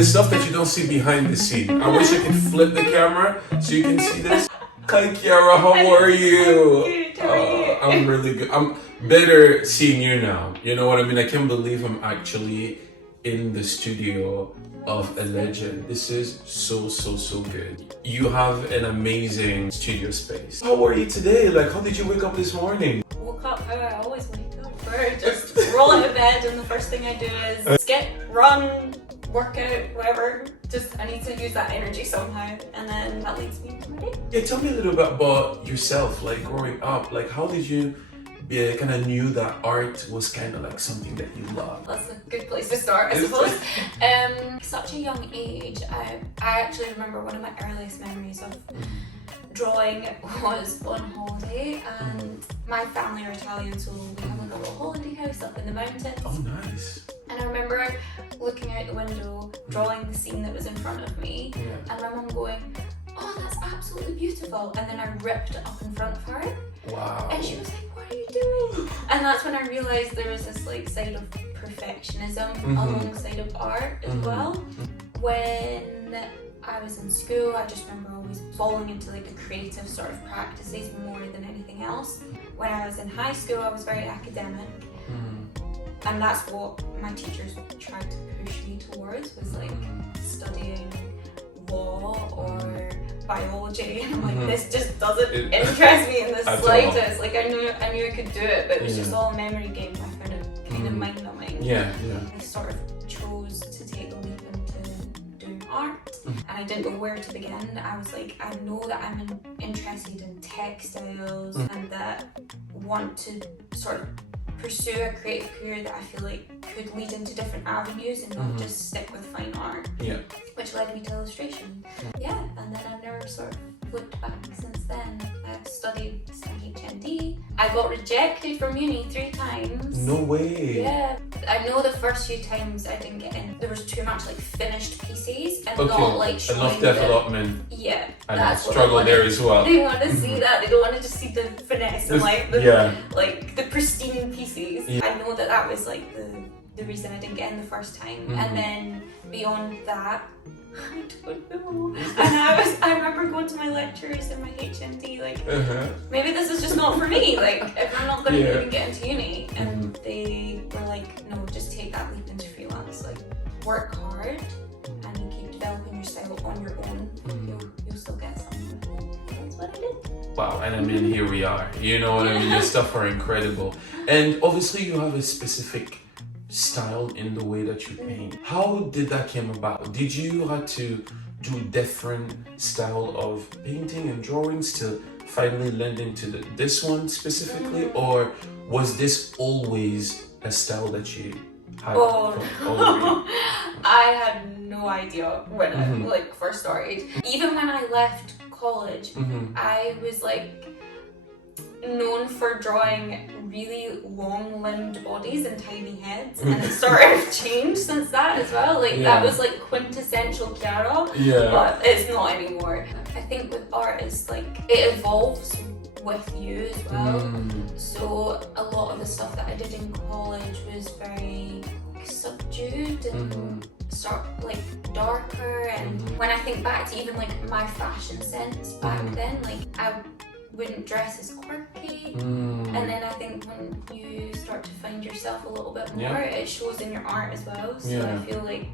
the stuff that you don't see behind the scene. I wish I could flip the camera so you can see this. Hi Chiara, how are you? I'm good, how are you? I'm really good. I'm better seeing you now. You know what I mean? I can't believe I'm actually in the studio of a legend. This is so good. You have an amazing studio space. How are you today? Like, how did you wake up this morning? Woke up how I always wake up. Just roll out of bed and the first thing I do is skip, run, workout, whatever. Just I need to use that energy somehow, and then that leads me into my day. Yeah, tell me a little bit about yourself, like growing up. Like, how did you kind of knew that art was kind of like something that you love? That's a good place to start, I suppose. Such a young age, I actually remember one of my earliest memories of drawing was on holiday, and my family are Italian, so we have a little holiday house up in the mountains. Oh, nice. And I remember looking out the window, drawing the scene that was in front of me, and my mum going, "Oh, that's absolutely beautiful," and then I ripped it up in front of her. Wow. And she was like, "What are you doing?" And that's when I realized there was this like side of perfectionism alongside of art as well. When I was in school, I just remember always falling into like the creative sort of practices more than anything else. When I was in high school, I was very academic. And that's what my teachers tried to push me towards, was like studying law or biology, and I'm like, this just doesn't interest me in the slightest. Like I knew I could do it, but it was just all a memory game. I found it kind of mind numbing. I sort of chose to take the leap into doing art, and I didn't know where to begin. I was like, I know that I'm interested in textiles and that want to sort of pursue a creative career that I feel like could lead into different avenues and not just stick with fine art. Which led me to illustration. And then I've never sort of looked back since then. I studied HND. I got rejected from uni 3 times. No way. Yeah. I know the first few times I didn't get in, there was too much like finished pieces and not like showing enough development. And that's struggle there as well. They want to see that. They don't want to just see the finesse and like the pristine pieces. I know that was like the reason I didn't get in the first time. And then beyond that, I don't know. And I remember going to my lecturers in my HND like, maybe this is just not for me. Like, if I'm not going to even get into uni. And they were like, no, just take that leap into freelance. Like, work hard and you keep developing your style on your own. You'll still get somewhere. That's what I did. Wow, and I mean, here we are. You know what I mean? Your stuff are incredible. And obviously you have a specific style in the way that you paint. How did that came about? Did you have to do different style of painting and drawings to finally land into this one specifically, or was this always a style that you had? I had no idea when I like first started. Even when I left college, I was like known for drawing really long-limbed bodies and tiny heads, and it sort of changed since that as well. Like that was like quintessential Chiara, but it's not anymore. I think with art, it's like it evolves with you as well. So a lot of the stuff that I did in college was very subdued and sort of like darker. And when I think back to even like my fashion sense back then, like I wouldn't dress as quirky, and then I think when you start to find yourself a little bit more, it shows in your art as well. So I feel like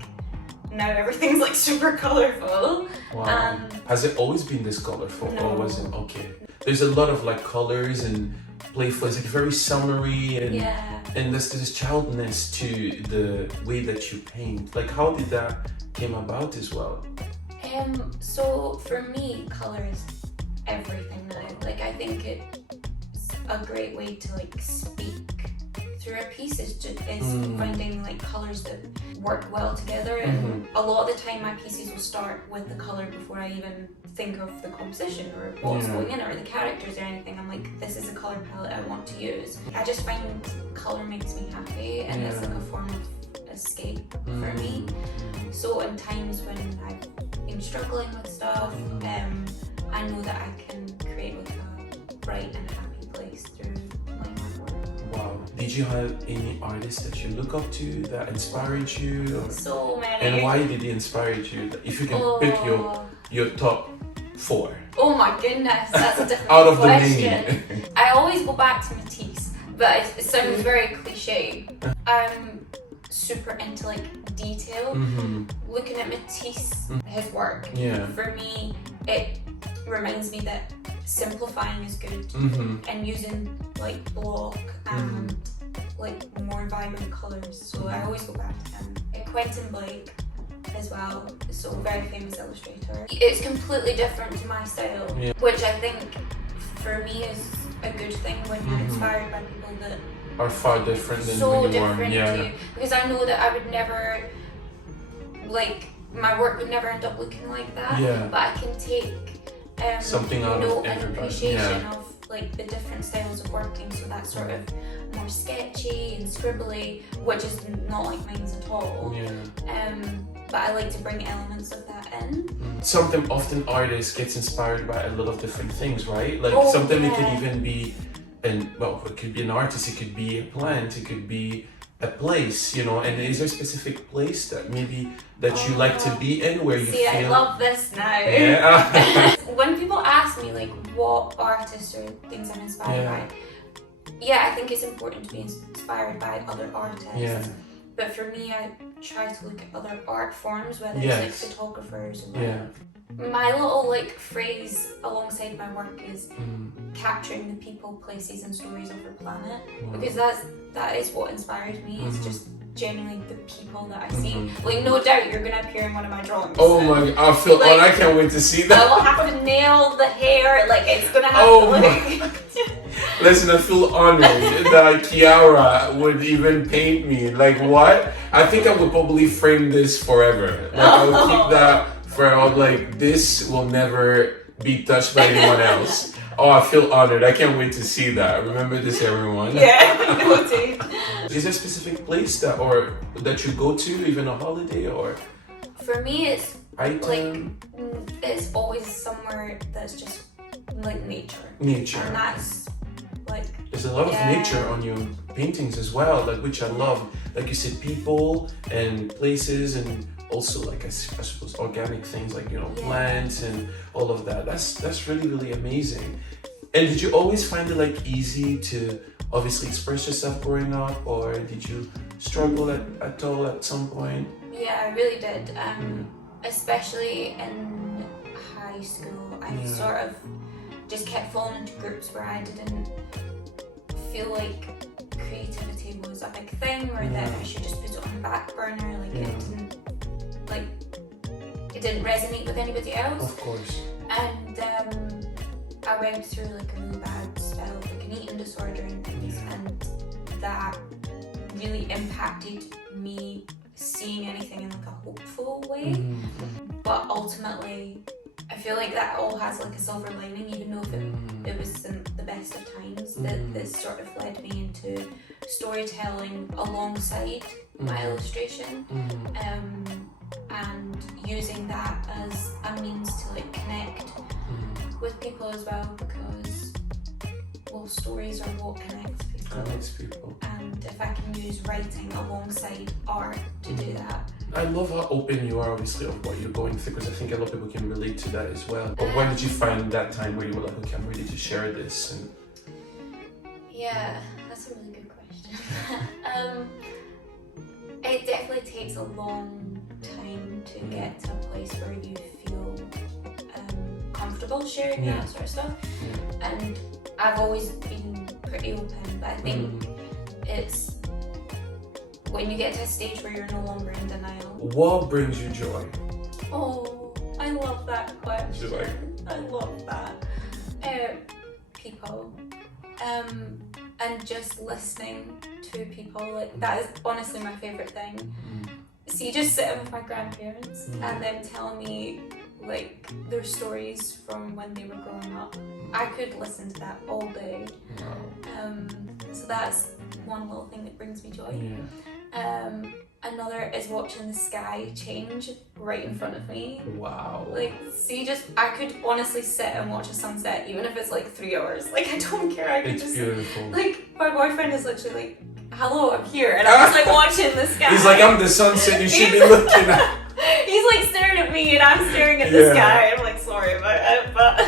now everything's like super colourful. Has it always been this colourful? No. Or was it there's a lot of like colours and playful, it's like very summery and there's this childness to the way that you paint. Like, how did that came about as well? So for me, colour is everything now. Like, I think it's a great way to like speak through a piece is finding like colours that work well together. And a lot of the time my pieces will start with the colour before I even think of the composition or what's going in or the characters or anything. I'm like, this is a colour palette I want to use. I just find colour makes me happy, and it's like a form of escape for me. So in times when I've been struggling with stuff, I know that I can create like a bright and happy place through my artwork. Wow. Do did you have any artists that you look up to that inspired you? Or, So many. and why did they inspire you? If you can pick your top 4. Oh my goodness, that's a different Out of question. the many. I always go back to Matisse, but it sounds very cliche. I'm super into like detail. Looking at Matisse, his work, for me, it reminds me that simplifying is good, and using like block and like more vibrant colours. So I always go back to him. Quentin Blake as well, so very famous illustrator. It's completely different to my style, which I think for me is a good thing when you're inspired by people that are far different than so who you are. different to you. Because I know that I would never, like, my work would never end up looking like that, but I can take something out of an everybody. appreciation of like the different styles of working, so that's sort of more sketchy and scribbly, which is not like mine's at all. But I like to bring elements of that in. Something often artists gets inspired by a lot of different things, right? Like something it could even be, well, it could be an artist, it could be a plant, it could be a place, you know. And is there a specific place that maybe that you like to be in where you feel? I love this now. Yeah. When people ask me like what artists or things I'm inspired by, I think it's important to be inspired by other artists. But for me, I try to look at other art forms, whether it's like photographers or my little like phrase alongside my work is capturing the people, places and stories of our planet, because that is what inspires me. It's just genuinely the people that I see. Like, no doubt you're gonna appear in one of my drawings. Oh my god, I feel like, I can't wait to see that. I will have to nail the hair, like it's gonna have to look. Listen, I feel honored that Chiara would even paint me. Like, what? I think I would probably frame this forever. Like, I would keep that forever. Like, this will never be touched by anyone else. Oh, I feel honored. I can't wait to see that. Remember this, everyone. Yeah, indeed. Is there a specific place that you go to, even a holiday, or? For me, it's item? like, it's always somewhere that's just like nature. Nature. And that's like, there's a lot of nature on your paintings as well, like, which I love. Like you said, people and places, and also like I suppose organic things like, you know, plants and all of that. That's really, really amazing. And did you always find it like easy to obviously express yourself growing up, or did you struggle at all at some point? Yeah, I really did. Especially in high school, I sort of just kept falling into groups where I didn't feel like creativity was a big thing, or that I should just put it on the back burner. Like it didn't resonate with anybody else. Of course. And I went through like a really bad spell, like an eating disorder and things, and that really impacted me seeing anything in like a hopeful way. But ultimately, I feel like that all has like a silver lining, even though if it wasn't the best of times. That this sort of led me into storytelling alongside my illustration, and using that as a means to like connect with people as well, because stories are what connects people. And if I can use writing alongside art to do that. I love how open you are, obviously, of what you're going through, because I think a lot of people can relate to that as well. But when did you find that time where you were like, okay, I'm ready to share this? And yeah, that's a really good question. It definitely takes a long time to get to a place where you feel comfortable sharing that sort of stuff. And I've always been pretty open, but I think it's when you get to a stage where you're no longer in denial. What brings you joy? Oh, I love that question. Joy. I love that. People. And just listening to people, like that is honestly my favourite thing. See, just sitting with my grandparents and them telling me like their stories from when they were growing up. I could listen to that all day. So that's one little thing that brings me joy. Another is watching the sky change right in front of me. Wow. Like, see, I could honestly sit and watch a sunset, even if it's like 3 hours. Like, I don't care. I could it's beautiful. Like, my boyfriend is literally like, hello, I'm here. And I'm just like watching the sky. He's like, I'm the sunset you should be looking at. He's like staring at me and I'm staring at the sky. I'm like, sorry about it, but